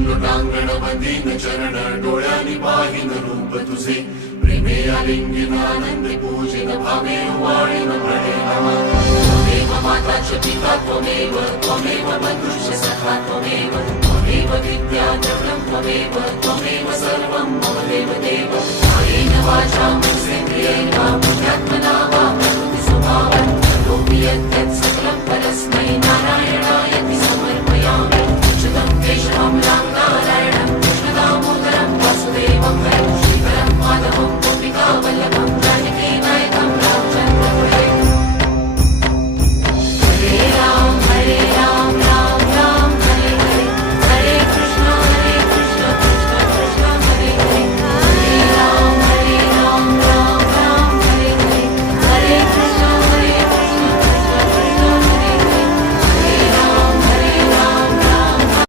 लोटांगण बंदीन चरण डोळ्यांनी पाहिन रूप तुझे प्रेमे आलिंगिन आनंद पूजिन भावे वाळीन प्रणेम त्वमेव माता च पिता त्वमेव त्वमेव बन्धुश्च सखा त्वमेव त्वमेव विद्या द्रविणं त्वमेव त्वमेव सर्वं मम देवदेव कायेन वाचा मनसेन्द्रियेण वा बुद्ध्यात्मना वा प्रकृतिस्वभावात् करोमि यत् सकलं परस्मै नारायणाय